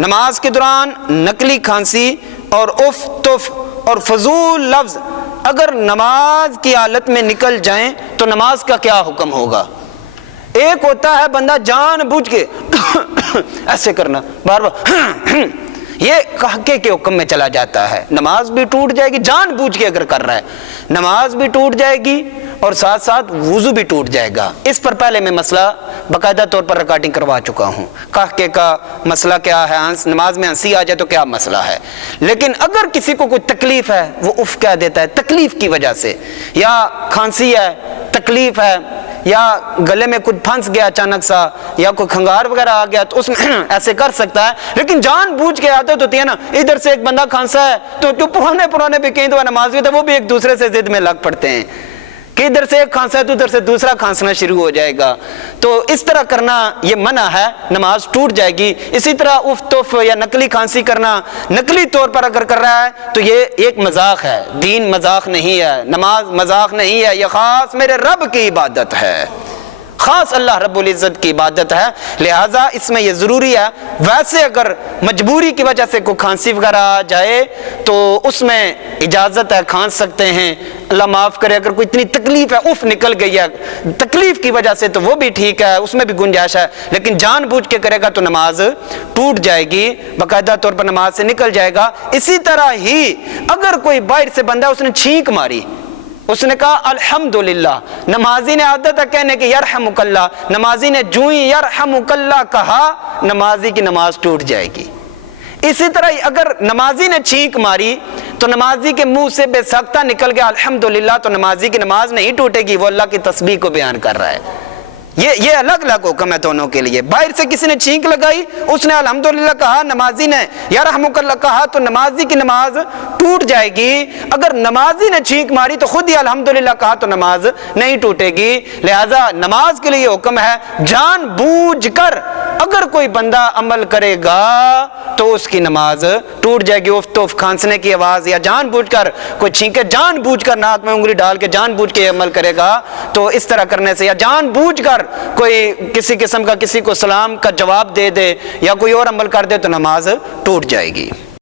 نماز کے دوران نقلی کھانسی اور اف تف اور فضول لفظ اگر نماز کی حالت میں نکل جائیں تو نماز کا کیا حکم ہوگا؟ ایک ہوتا ہے بندہ جان بوجھ کے ایسے کرنا بار بار، یہ قہقہے کے حکم میں چلا جاتا ہے، نماز بھی ٹوٹ جائے گی، جان بوجھ کے اگر کر رہا ہے نماز بھی ٹوٹ جائے گی اور ساتھ ساتھ وضو بھی ٹوٹ جائے گا۔ اس پر پہلے میں مسئلہ باقاعدہ طور پر ریکارڈنگ کروا چکا ہوں، قہقہے کا مسئلہ کیا ہے، نماز میں ہنسی آ جائے تو کیا مسئلہ ہے۔ لیکن اگر کسی کو کوئی تکلیف ہے وہ اف کہہ دیتا ہے تکلیف کی وجہ سے، یا کھانسی ہے تکلیف ہے، یا گلے میں کچھ پھنس گیا اچانک سا، یا کوئی کھنگار وغیرہ آ گیا تو اس میں ایسے کر سکتا ہے۔ لیکن جان بوجھ کے عادت ہوتی ہے نا، ادھر سے ایک بندہ کھانسا ہے تو جو پرانے بھی کئی دفعہ نماز میں تھے وہ بھی ایک دوسرے سے ضد میں لگ پڑتے ہیں کہ ادھر سے ایک کھانسا ہے تو ادھر سے دوسرا کھانسنا شروع ہو جائے گا، تو اس طرح کرنا یہ منع ہے، نماز ٹوٹ جائے گی۔ اسی طرح اف تف یا نقلی کھانسی کرنا نقلی طور پر اگر کر رہا ہے تو یہ ایک مذاق ہے، دین مذاق نہیں ہے، نماز مذاق نہیں ہے، یہ خاص میرے رب کی عبادت ہے، خاص اللہ رب العزت کی عبادت ہے، لہٰذا اس میں یہ ضروری ہے۔ ویسے اگر مجبوری کی وجہ سے کوئی کھانسی وغیرہ آ جائے تو اس میں اجازت ہے، کھانس سکتے ہیں، اللہ معاف کرے۔ اگر کوئی اتنی تکلیف ہے، اف نکل گئی ہے تکلیف کی وجہ سے تو وہ بھی ٹھیک ہے، اس میں بھی گنجائش ہے، لیکن جان بوجھ کے کرے گا تو نماز ٹوٹ جائے گی، باقاعدہ طور پر نماز سے نکل جائے گا۔ اسی طرح ہی اگر کوئی باہر سے بندہ اس نے چھینک ماری، اس نے کہا الحمدللہ، نمازی نے عادت ہے کہنے کہ یرحمک اللہ، نمازی نے جو ہی یرحمک اللہ کہا نمازی کی نماز ٹوٹ جائے گی۔ اسی طرح اگر نمازی نے چھینک ماری تو نمازی کے منہ سے بے ساختہ نکل گیا الحمدللہ تو نمازی کی نماز نہیں ٹوٹے گی، وہ اللہ کی تسبیح کو بیان کر رہا ہے۔ یہ الگ الگ حکم ہے دونوں کے لیے۔ باہر سے کسی نے چھینک لگائی، اس نے الحمدللہ کہا، نمازی نے یرحمک اللہ کہا تو نمازی کی نماز ٹوٹ جائے گی۔ اگر نمازی نے چھینک ماری تو خود ہی الحمدللہ کہا تو نماز نہیں ٹوٹے گی۔ لہٰذا نماز کے لیے حکم ہے جان بوجھ کر اگر کوئی بندہ عمل کرے گا تو اس کی نماز ٹوٹ جائے گی۔ اف توف کھانسنے کی آواز یا جان بوجھ کر کوئی چھینکے، جان بوجھ کر ناک میں انگلی ڈال کے جان بوجھ کے عمل کرے گا تو اس طرح کرنے سے، یا جان بوجھ کر کوئی کسی قسم کا کسی کو سلام کا جواب دے دے یا کوئی اور عمل کر دے تو نماز ٹوٹ جائے گی۔